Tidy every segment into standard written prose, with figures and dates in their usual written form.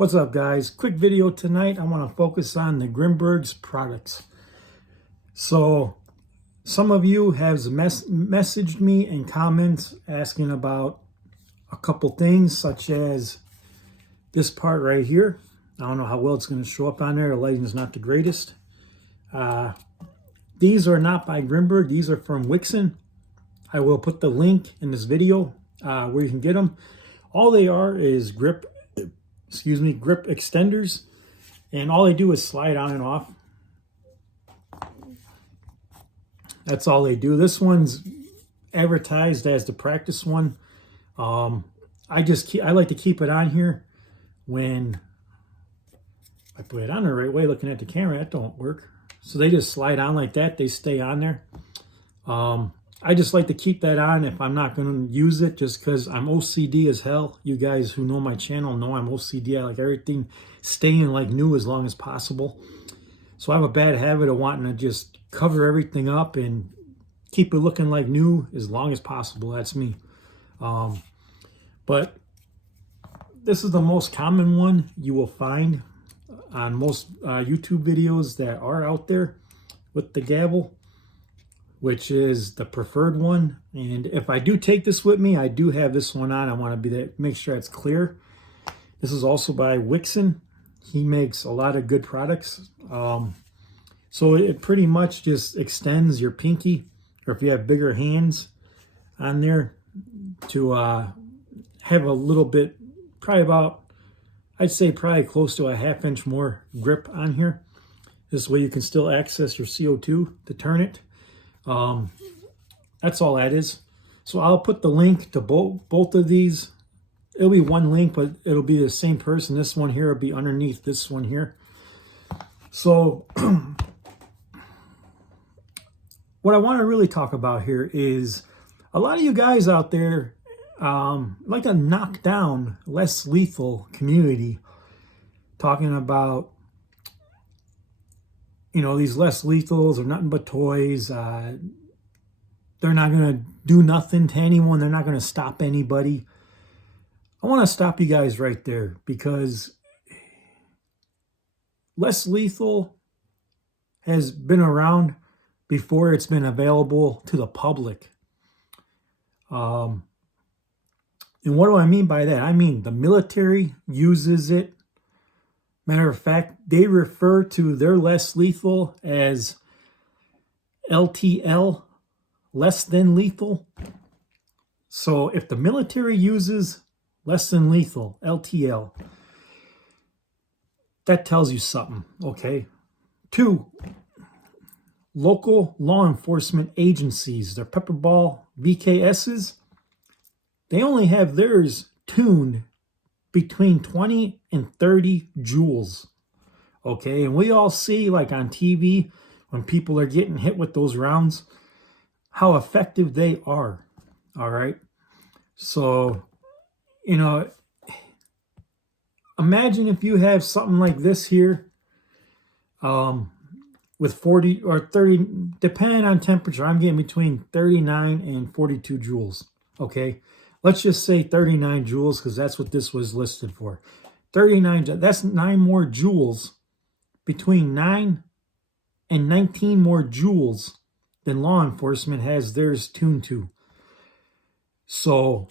What's up, guys? Quick video tonight. I want to focus on the Grimburg's products. So some of you have messaged me in comments asking about a couple things, such as this part right here. I don't know how well it's going to show up on there. The lighting is not the greatest. These are not by Grimburg. These are from Wixen. I will put the link in this video where you can get them. All they are is grip extenders, and all they do is slide on and off. That's all they do. This one's advertised as the practice one. I like to keep it on here when I put it on the right way. Looking at the camera, that don't work. So they just slide on like that. They stay on there. I just like to keep that on if I'm not going to use it, just because I'm OCD as hell. You guys who know my channel know I'm OCD. I like everything staying like new as long as possible. So I have a bad habit of wanting to just cover everything up and keep it looking like new as long as possible. That's me. But this is the most common one you will find on most YouTube videos that are out there with the Gavle, which is the preferred one. And if I do take this with me, I do have this one on. I want to make sure it's clear. This is also by Wixen. He makes a lot of good products. So it pretty much just extends your pinky, or if you have bigger hands on there, to have a little bit, probably about, I'd say probably close to a ½ inch more grip on here. This way you can still access your CO2 to turn it. That's all that is. So I'll put the link to both of these. It'll be one link, but it'll be the same person. This one here will be underneath this one here. So what I want to really talk about here is a lot of you guys out there like to knock down LesLethal community, talking about, you know, these LesLethals are nothing but toys. They're not going to do nothing to anyone. They're not going to stop anybody. I want to stop you guys right there, because LesLethal has been around before it's been available to the public. And what do I mean by that? I mean the military uses it. Matter of fact, they refer to their LesLethal as LTL, less than lethal. So if the military uses less than lethal, LTL, that tells you something, okay? 2, local law enforcement agencies, their pepperball VKSs, they only have theirs tuned between 20 and 30 joules, okay? And we all see, like on TV, when people are getting hit with those rounds, how effective they are, all right? So, you know, imagine if you have something like this here with 40 or 30, depending on temperature, I'm getting between 39 and 42 joules, okay? Let's just say 39 joules, because that's what this was listed for. 39, that's 9 more joules, between 9 and 19 more joules than law enforcement has theirs tuned to. So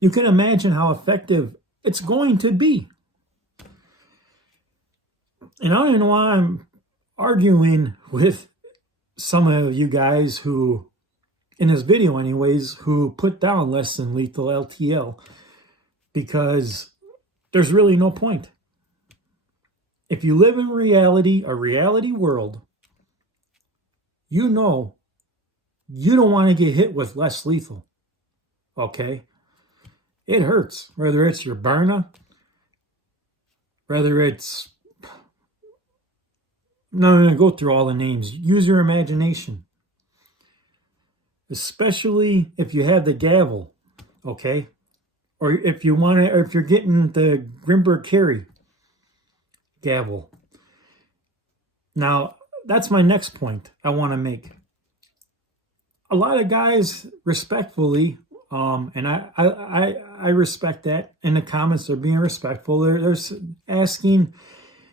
you can imagine how effective it's going to be. And I don't even know why I'm arguing with some of you guys who, in this video anyways, who put down less than lethal LTL, because there's really no point. If you live in reality, a reality world, you know you don't want to get hit with less lethal, okay? It hurts, whether it's your burner, whether it's, I'm not going to go through all the names. Use your imagination. Especially if you have the Gavle, okay? Or if you want to, or if you're getting the Grimburg carry Gavle. Now, that's my next point I want to make. A lot of guys, respectfully, And I respect that. In the comments, they're being respectful. They're asking,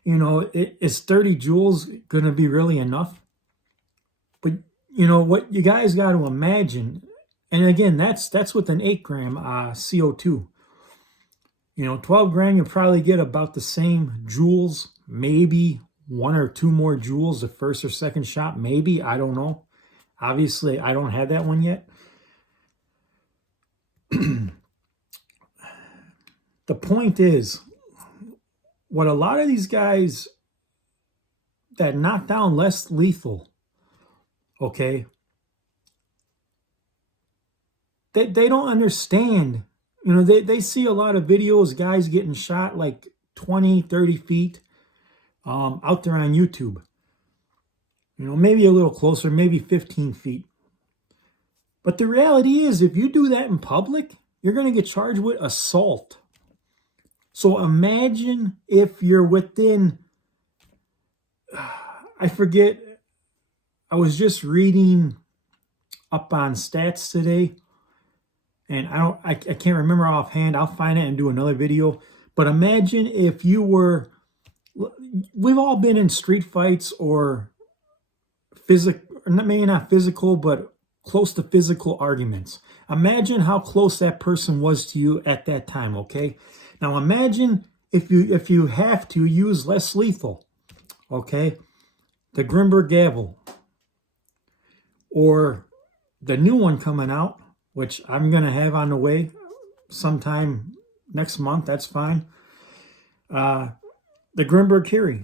you know, is 30 joules going to be really enough? But, you know, what you guys got to imagine, and again, that's with an 8 gram CO2. You know, 12 gram, you probably get about the same joules, maybe 1 or 2 more joules the first or second shot, maybe, I don't know. Obviously, I don't have that one yet. The point is, what a lot of these guys that knock down LesLethal, okay, they don't understand. You know, they see a lot of videos, guys getting shot like 20, 30 feet out there on YouTube. You know, maybe a little closer, maybe 15 feet. But the reality is, if you do that in public, you're going to get charged with assault. So imagine if you're within, I forget, I was just reading up on stats today, and I can't remember offhand. I'll find it and do another video. But imagine if you were, we've all been in street fights or maybe not physical, but close to physical arguments. Imagine how close that person was to you at that time, okay? Now imagine if you have to use LesLethal, okay? The Grimburg Gavle, or the new one coming out, which I'm going to have on the way sometime next month, that's fine. The Grimburg carry.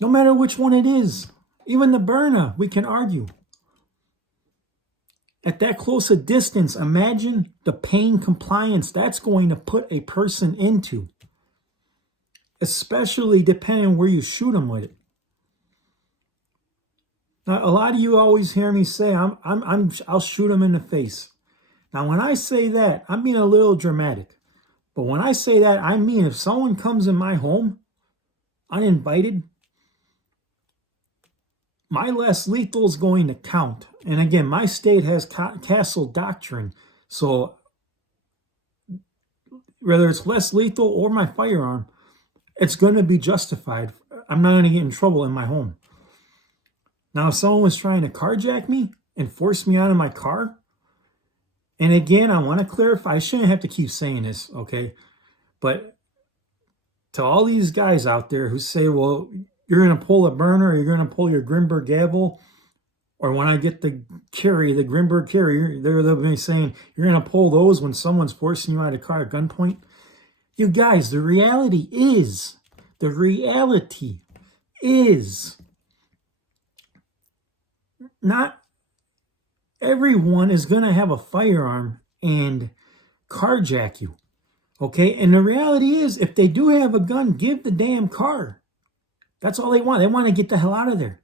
No matter which one it is, even the burner, we can argue. At that close a distance, imagine the pain compliance that's going to put a person into, especially depending on where you shoot them with it. Now, a lot of you always hear me say, I'll shoot them in the face. Now, when I say that, I'm being a little dramatic. But when I say that, I mean if someone comes in my home uninvited, my LesLethal is going to count. And again, my state has castle doctrine. So whether it's LesLethal or my firearm, it's going to be justified. I'm not going to get in trouble in my home. Now, if someone was trying to carjack me and force me out of my car, and again, I want to clarify, I shouldn't have to keep saying this, okay? But to all these guys out there who say, well, you're going to pull a burner, or you're going to pull your Grimburg Gavle, or when I get the carry, the Grimburg carry, they'll be saying, you're going to pull those when someone's forcing you out of a car at gunpoint. You guys, the reality is, not everyone is going to have a firearm and carjack you, okay? And the reality is, if they do have a gun, give the damn car. That's all they want. They want to get the hell out of there.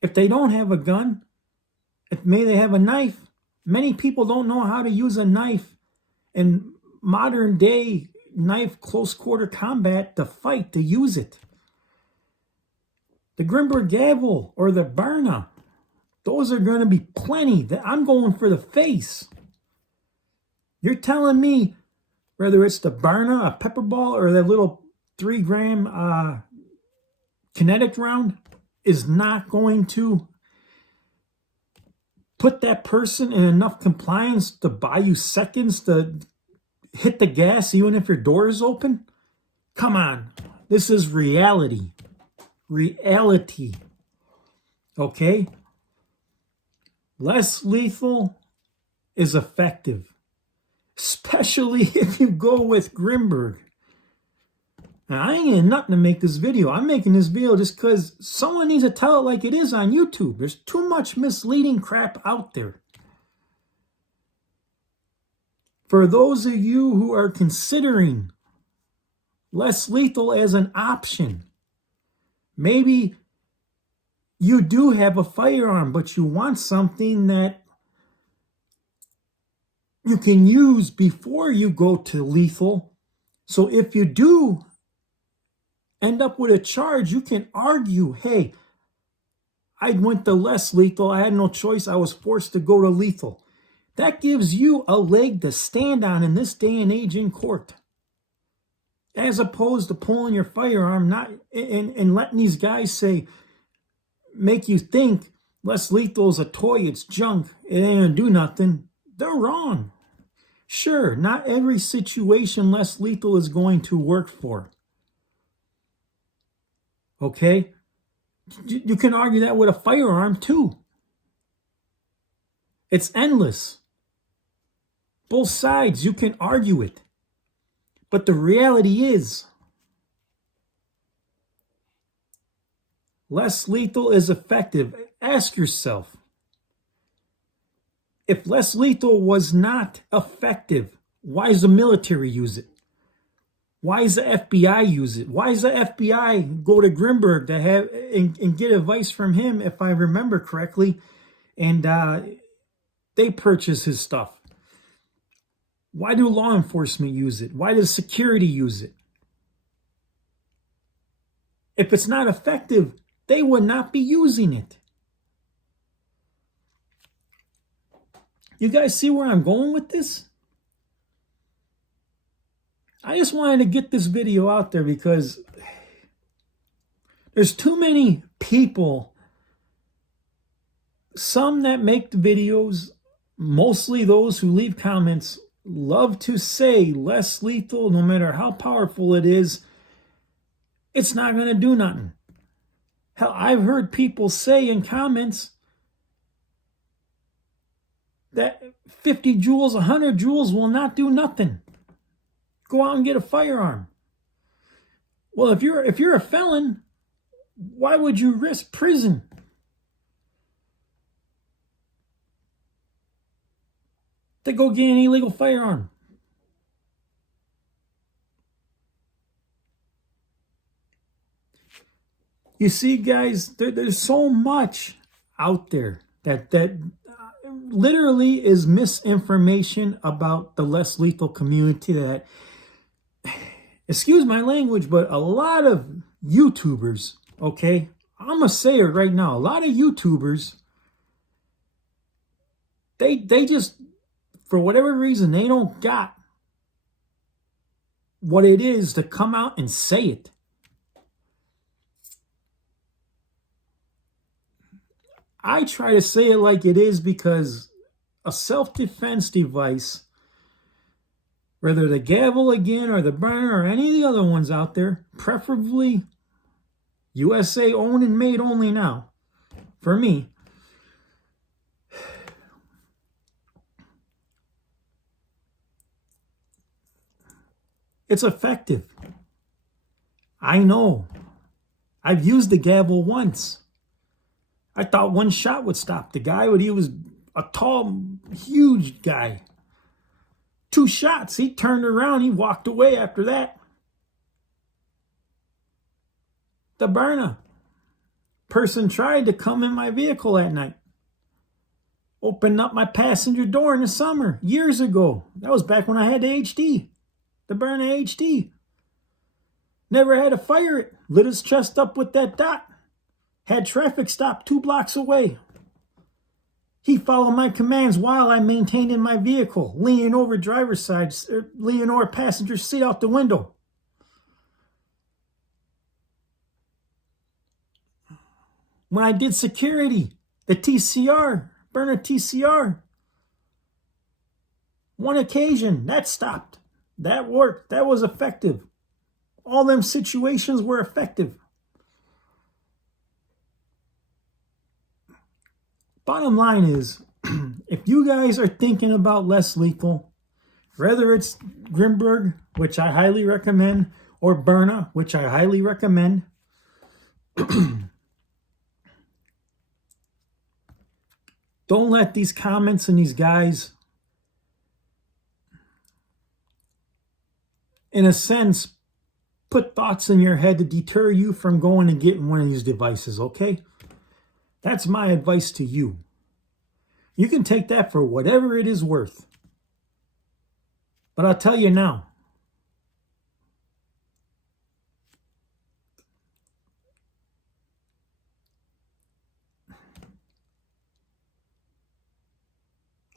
If they don't have a gun, maybe they have a knife. Many people don't know how to use a knife in modern day knife close quarter combat to fight, to use it. The Grimburg Gavle or the Barna, those are going to be plenty. I'm going for the face. You're telling me whether it's the Barna, a pepper ball, or that little 3 gram kinetic round is not going to put that person in enough compliance to buy you seconds to hit the gas even if your door is open? Come on. This is reality. Reality. Okay? LesLethal is effective, especially if you go with Grimburg. Now, I ain't getting nothing to make this video. I'm making this video just because someone needs to tell it like it is on YouTube. There's too much misleading crap out there. For those of you who are considering LesLethal as an option, maybe you do have a firearm, but you want something that you can use before you go to lethal. So if you do end up with a charge, you can argue, hey, I went to less lethal. I had no choice. I was forced to go to lethal. That gives you a leg to stand on in this day and age in court. As opposed to pulling your firearm, not and letting these guys say, make you think less lethal is a toy, it's junk, it ain't gonna do nothing. They're wrong. Sure, not every situation less lethal is going to work for. Okay? You can argue that with a firearm too. It's endless. Both sides, you can argue it. But the reality is, less lethal is effective. Ask yourself, if less lethal was not effective, why does the military use it? Why does the FBI use it? Why does the FBI go to Grimburg to have and get advice from him, if I remember correctly, and they purchase his stuff? Why do law enforcement use it? Why does security use it? If it's not effective, they would not be using it. You guys see where I'm going with this? I just wanted to get this video out there because there's too many people, some that make the videos, mostly those who leave comments, love to say less lethal, no matter how powerful it is, it's not going to do nothing. Hell, I've heard people say in comments that 50 joules, 100 joules will not do nothing. Go out and get a firearm. Well, if you're a felon, why would you risk prison? To go get an illegal firearm. You see, guys, there's so much out there that literally is misinformation about the less lethal community that, excuse my language, but a lot of YouTubers, okay, I'm going to say it right now, a lot of YouTubers, they just, for whatever reason, they don't got what it is to come out and say it. I try to say it like it is because a self-defense device, whether the Gavle again or the burner or any of the other ones out there, preferably USA owned and made only now, for me, it's effective. I know. I've used the Gavle once. I thought one shot would stop the guy, but he was a tall, huge guy. 2 shots, he turned around, he walked away after that. The burner. Person tried to come in my vehicle at night. Opened up my passenger door in the summer, years ago. That was back when I had the HD. The burner HD. Never had to fire it. Lit his chest up with that dot. Had traffic stop 2 blocks away. He followed my commands while I maintained in my vehicle, leaning over driver's side, leaning over passenger seat out the window. When I did security, the TCR, burner TCR, one occasion, that stopped. That worked. That was effective. All them situations were effective. Bottom line is, if you guys are thinking about less lethal, whether it's Grimburg, which I highly recommend, or Berna, which I highly recommend, don't let these comments and these guys, in a sense, put thoughts in your head to deter you from going and getting one of these devices, okay? That's my advice to you. You can take that for whatever it is worth. But I'll tell you now,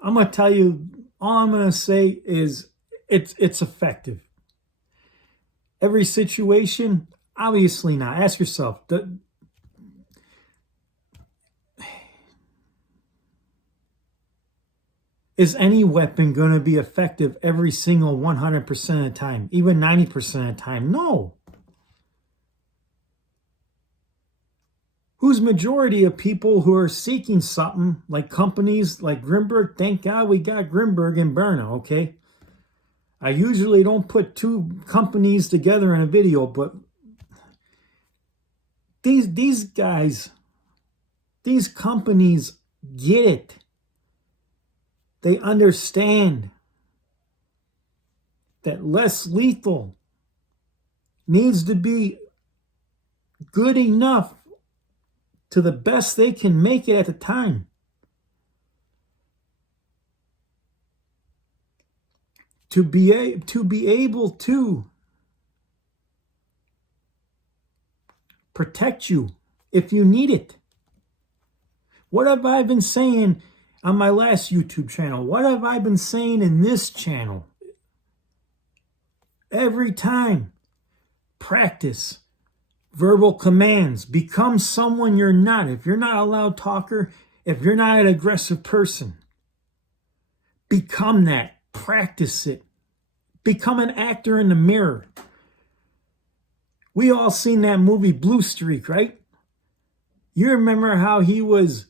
I'm going to tell you, all I'm going to say is it's effective. Every situation, obviously not. Ask yourself, is any weapon going to be effective every single 100% of the time, even 90% of the time? No. Who's majority of people who are seeking something, like companies like Grimburg? Thank God we got Grimburg and Berna, okay? I usually don't put two companies together in a video, but these guys, these companies get it. They understand that LesLethal needs to be good enough to the best they can make it at the time. To be able to protect you if you need it. What have I been saying on my last YouTube channel? What have I been saying in this channel? Every time, practice verbal commands. Become someone you're not. If you're not a loud talker, if you're not an aggressive person, become that. Practice it. Become an actor in the mirror. We all seen that movie Blue Streak, right? You remember how he was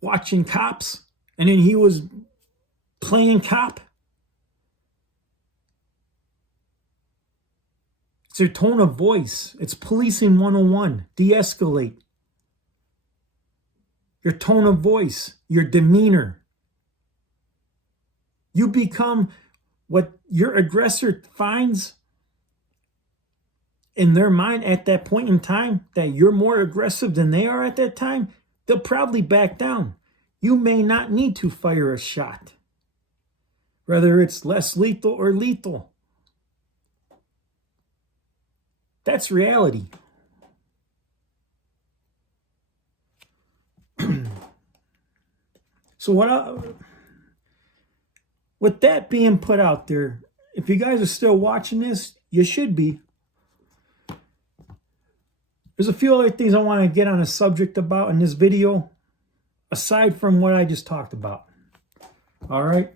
watching cops and then he was playing cop? It's your tone of voice. It's policing 101. De-escalate. Your tone of voice, your demeanor. You become what your aggressor finds in their mind at that point in time, that you're more aggressive than they are at that time. They'll probably back down. You may not need to fire a shot, whether it's less lethal or lethal. That's reality. So with that being put out there, if you guys are still watching this, you should be. There's a few other things I want to get on a subject about in this video, aside from what I just talked about. All right.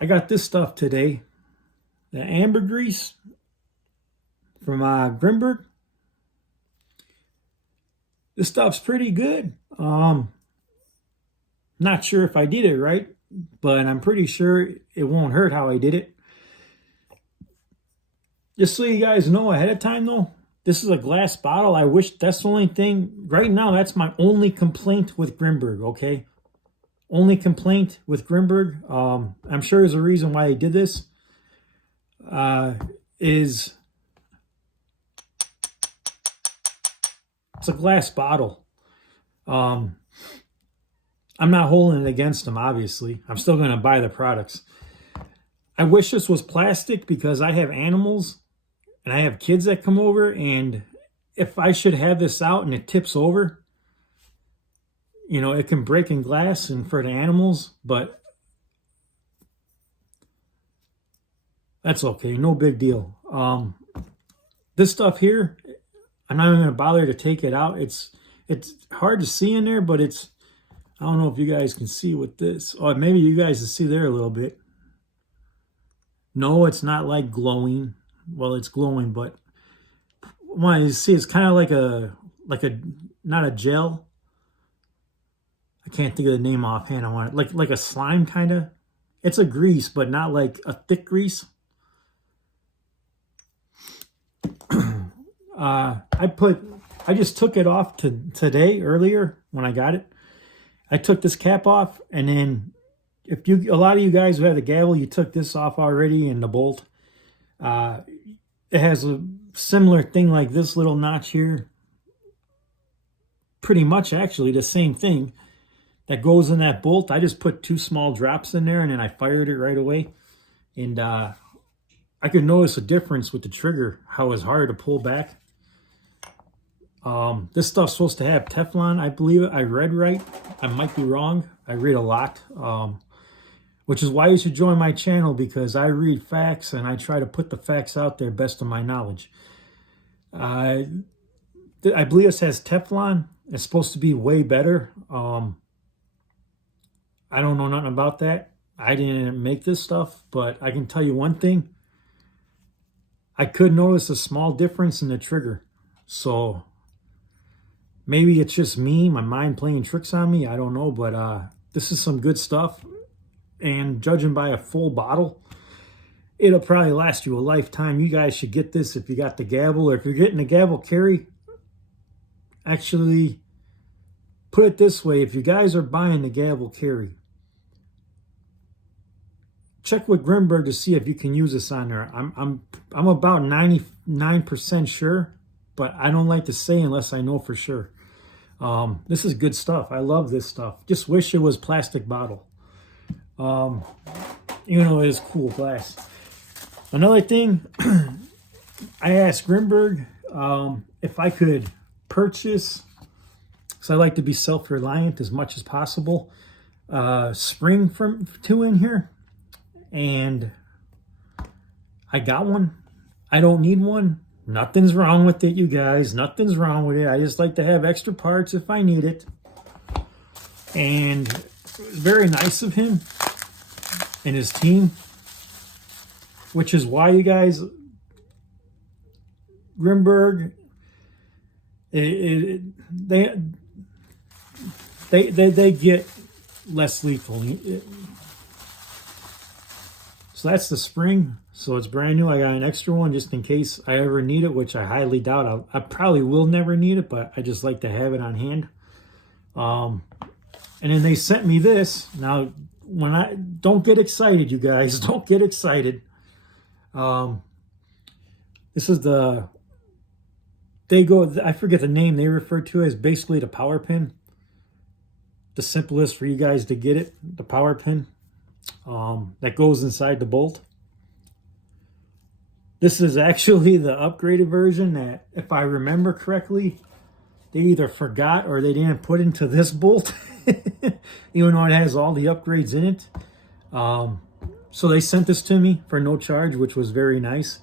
I got this stuff today. The ambergris from Grimburg. This stuff's pretty good. Not sure if I did it right, but I'm pretty sure it won't hurt how I did it. Just so you guys know ahead of time though, this is a glass bottle. I wish that's the only thing. Right now, that's my only complaint with Grimburg, okay? Only complaint with Grimburg. I'm sure there's a reason why they did this. It's a glass bottle. I'm not holding it against them, obviously. I'm still going to buy the products. I wish this was plastic because I have animals and I have kids that come over, and if I should have this out and it tips over, you know, it can break in glass and for the animals, but that's okay. No big deal. This stuff here, I'm not even going to bother to take it out. It's hard to see in there, but it's, I don't know if you guys can see with this. Oh, maybe you guys can see there a little bit. No, it's not like glowing. Well, it's glowing, but what you see, it's kind of like a not a gel. I can't think of the name offhand. I want it like a slime kind of. It's a grease, but not like a thick grease. I just took it off today earlier when I got it. I took this cap off, and then a lot of you guys who have the Gavle, you took this off already and the bolt. It has a similar thing like this little notch here. Pretty much actually the same thing that goes in that bolt. I just put 2 small drops in there and then I fired it right away. And I could notice a difference with the trigger, how it's hard to pull back. This stuff's supposed to have Teflon, I believe it. I read right. I might be wrong. I read a lot, which is why you should join my channel, because I read facts and I try to put the facts out there best of my knowledge. I believe this has Teflon. It's supposed to be way better. I don't know nothing about that. I didn't make this stuff, but I can tell you one thing. I could notice a small difference in the trigger. So maybe it's just me, my mind playing tricks on me. I don't know, but this is some good stuff. And judging by a full bottle, it'll probably last you a lifetime. You guys should get this if you got the Gavle, or if you're getting the Gavle carry. Actually, put it this way: if you guys are buying the Gavle carry, check with Grimburg to see if you can use this on there. I'm about 99% sure, but I don't like to say unless I know for sure. This is good stuff. I love this stuff. Just wish it was plastic bottle. You know, it is cool glass. Another thing, I asked Grimburg if I could purchase, because I like to be self-reliant as much as possible, spring from 2 in here, and I got one. I don't need one. Nothing's wrong with it, you guys. Nothing's wrong with it. I just like to have extra parts if I need it. And it was very nice of him and his team, which is why, you guys, Grimburg, they get LesLethal. So that's the spring. So it's brand new. I got an extra one just in case I ever need it, which I highly doubt. I probably will never need it, but I just like to have it on hand. And then they sent me this. Now, don't get excited, you guys. Don't get excited. This is I forget the name they refer to as, basically the power pin. The simplest for you guys to get it, the power pin. That goes inside the bolt. This is actually the upgraded version that, if I remember correctly, they either forgot or they didn't put into this bolt, even though it has all the upgrades in it. So they sent this to me for no charge, which was very nice.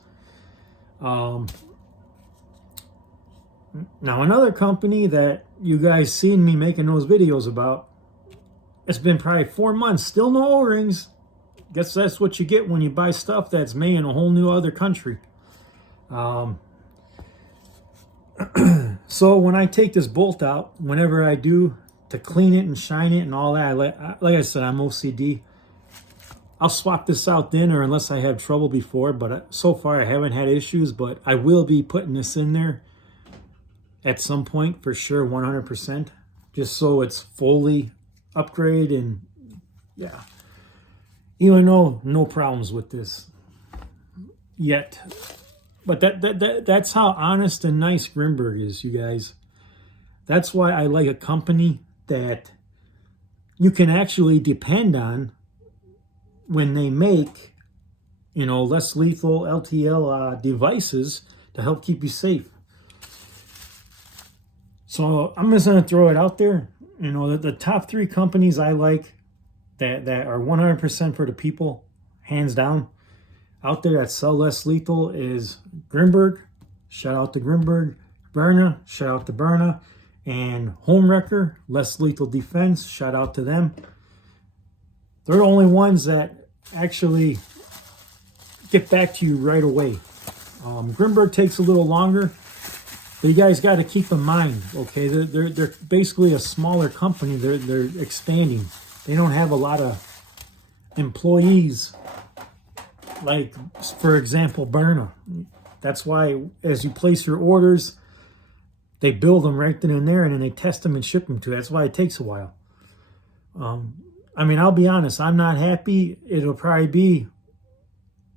Now, another company that you guys seen me making those videos about, it's been probably 4 months, still no O-rings. Guess that's what you get when you buy stuff that's made in a whole new other country. So when I take this bolt out, whenever I do, to clean it and shine it and all that, like I said, I'm OCD. I'll swap this out then, or unless I have trouble before, but so far I haven't had issues. But I will be putting this in there at some point for sure, 100%, just so it's fully upgraded. And yeah, even though no problems with this yet, but that's how honest and nice Grimburg is, you guys. That's why I like a company that you can actually depend on when they make, you know, LesLethal LTL devices to help keep you safe. So I'm just going to throw it out there. You know, the top 3 companies I like that are 100% for the people, hands down, out there that sell LesLethal is Grimburg. Shout out to Grimburg. Berna. Shout out to Berna. And Homewrecker, LesLethal Defense. Shout out to them. They're the only ones that actually get back to you right away. Grimburg takes a little longer. But you guys got to keep in mind, okay, they're basically a smaller company. They're expanding. They don't have a lot of employees, like, for example, Berna. That's why as you place your orders, they build them right then and there, and then they test them and ship them to you. That's why it takes a while. I mean, I'll be honest, I'm not happy. It'll probably be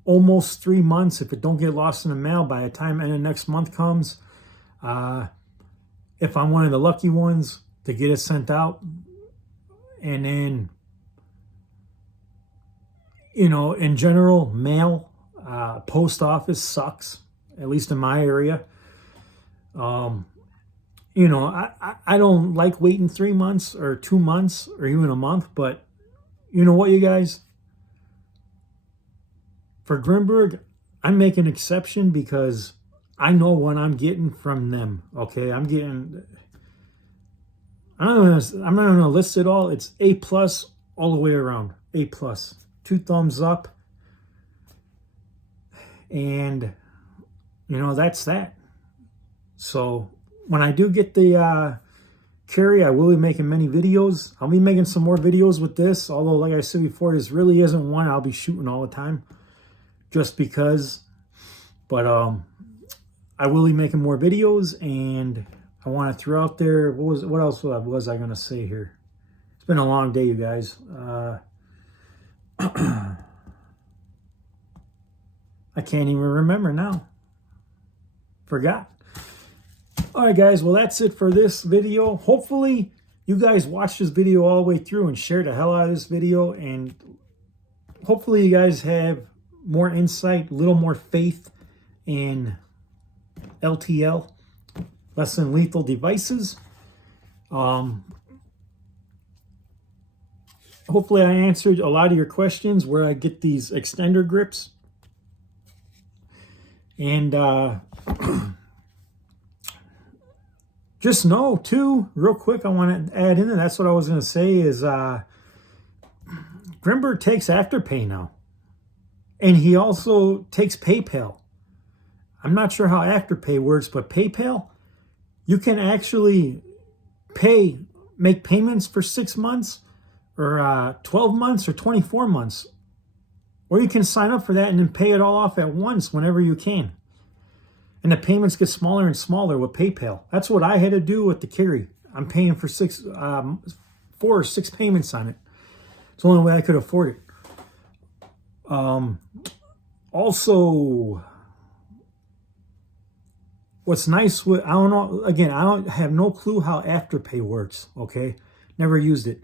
almost 3 months if it don't get lost in the mail by the time the next month comes. If I'm one of the lucky ones to get it sent out. And then, you know, in general, mail, post office sucks, at least in my area. you know, I don't like waiting 3 months or 2 months or even a month, but you know what, you guys? For Grimburg, I'm making an exception because I know what I'm getting from them. Okay, I'm not gonna list it all. It's A plus all the way around. A plus, 2 thumbs up, and you know that's that. So when I do get the carry, I will be making many videos. I'll be making some more videos with this. Although, like I said before, this really isn't one I'll be shooting all the time, just because. But I will be making more videos, and I want to throw out there. What else was I gonna say here? It's been a long day, you guys. I can't even remember now. Forgot. All right, guys. Well, that's it for this video. Hopefully, you guys watch this video all the way through and share the hell out of this video. And hopefully, you guys have more insight, a little more faith in LTL, less than lethal devices. Hopefully, I answered a lot of your questions where I get these extender grips. And just know, too, real quick, I want to add in there, that's what I was going to say, is Grimburg takes Afterpay now. And he also takes PayPal. I'm not sure how Afterpay works, but PayPal, you can actually make payments for 6 months or 12 months or 24 months. Or you can sign up for that and then pay it all off at once whenever you can. And the payments get smaller and smaller with PayPal. That's what I had to do with the carry. I'm paying for 4 or 6 payments on it. It's the only way I could afford it. Also, what's nice with, I don't know, again, I don't have no clue how Afterpay works, okay? Never used it.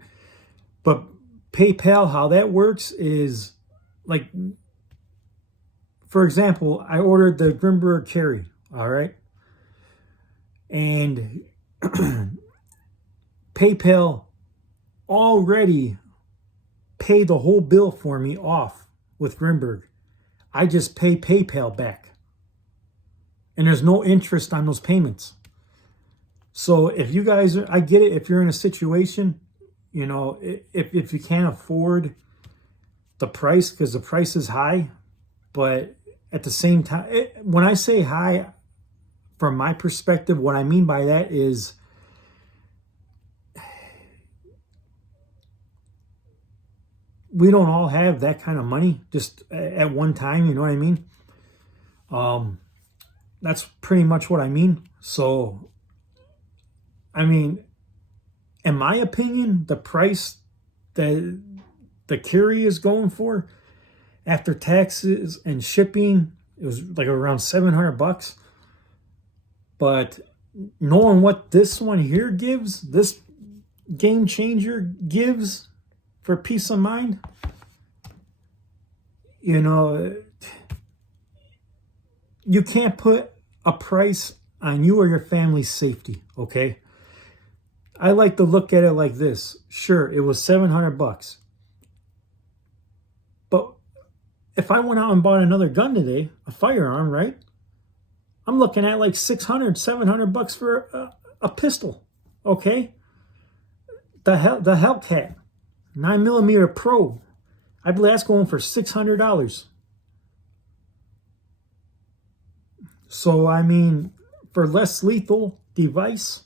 But PayPal, how that works is, like, for example, I ordered the Grimburg carry, all right? And PayPal already paid the whole bill for me off with Grimburg. I just pay PayPal back. And there's no interest on those payments. So if you guys, I get it, if you're in a situation, you know, if you can't afford the price, because the price is high, but at the same time, when I say high, from my perspective, what I mean by that is we don't all have that kind of money just at one time, you know what I mean? That's pretty much what I mean. So, I mean, in my opinion, the price that the carry is going for, after taxes and shipping, it was like around $700. But knowing what this one here gives, this game changer gives for peace of mind, you know, you can't put a price on you or your family's safety, okay? I like to look at it like this. Sure, it was $700. But if I went out and bought another gun today, a firearm, right? I'm looking at like $600, $700 for a pistol, okay? The Hellcat 9mm Pro, I believe that's going for $600. So, I mean, for less lethal device,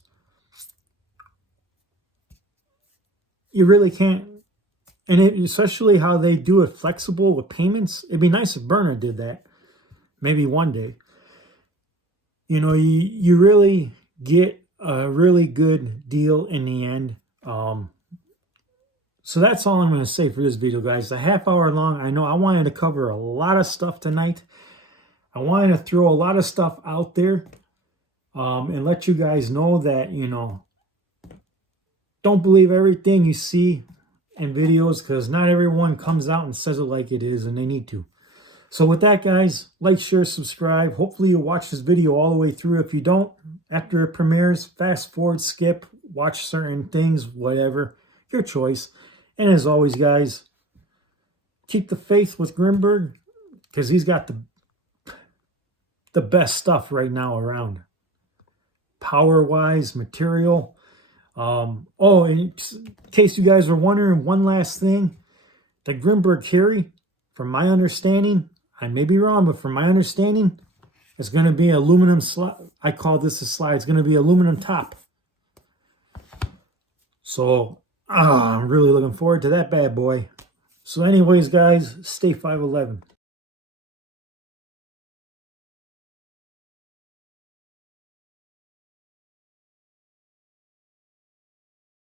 you really can't. And especially how they do it flexible with payments. It'd be nice if Burner did that. Maybe one day. You know, you really get a really good deal in the end. So that's all I'm going to say for this video, guys. It's a half hour long. I know I wanted to cover a lot of stuff tonight. I wanted to throw a lot of stuff out there and let you guys know that, you know, don't believe everything you see in videos, because not everyone comes out and says it like it is, and they need to. So with that, guys, like, share, subscribe. Hopefully you'll watch this video all the way through. If you don't, after it premieres, fast forward, skip, watch certain things, whatever. Your choice. And as always, guys, keep the faith with Grimburg, because he's got the best stuff right now around. Power-wise, material. Oh, in case you guys were wondering, one last thing. The Grimburg carry, from my understanding, I may be wrong, but from my understanding, it's going to be aluminum slide. I call this a slide. It's going to be aluminum top. So, I'm really looking forward to that bad boy. So anyways, guys, stay 5'11".